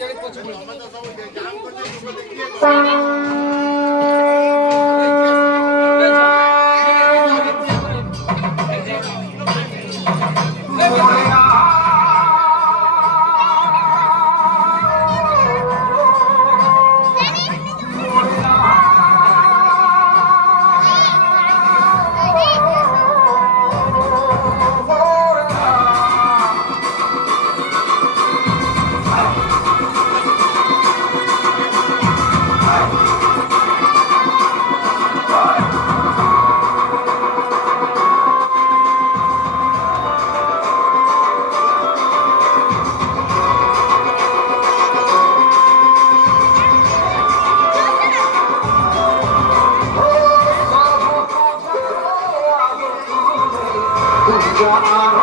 কি বললাম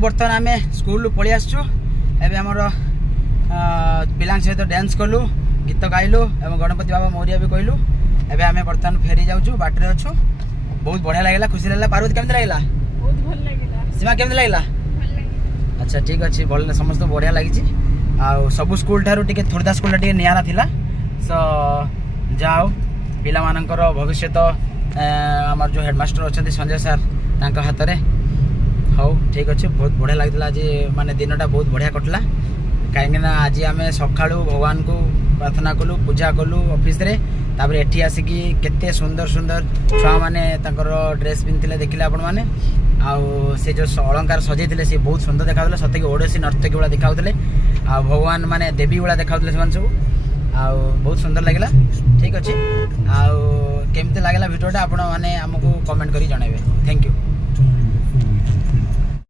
बर्तमान आम स्कूल पलि आसचु एबे हमर पिला सहित डांस कलु गीत गाइलु एवं गणपति बाबा मौर्य भी कहलु एबे आम बर्तमान फेरी जाऊँ बाटर अच्छु बहुत बढ़िया लगे खुशी लगे पार्वती केमती लगे सीमा केमती लगे अच्छा ठीक अच्छे भल समस्त बढ़िया लगी सब स्कूल ठारू टिके थोड़ा स्कूल टे निरा थिला सो जाओ पिला मानकर भविष्य आमर जो हेडमास्टर अच्छा संजय सार तांका हाथ में हाँ ठीक अच्छे बहुत बढ़िया लगी आज माने दिनटा बहुत बढ़िया कटला कहीं आज आम सका भगवान को प्रार्थना कलु पूजा कलु ऑफिस रे तापर एठी आसिकी केते सुंदर सुंदर छुआ माने तांकर ड्रेस पिंधले देखिले आपण माने आउ से जो अलंकार सजेइले से बहुत सुंदर देखाउले सते कि ओडिसी नर्तकी वाला देखाउले आ भगवान माने देवी वाला देखाउले से सब आउ बहुत सुंदर लागला ठीक अच्छे आउ केमते लागला वीडियोटा आपण माने हमकु कमेंट करी जणाइबे थैंक यू।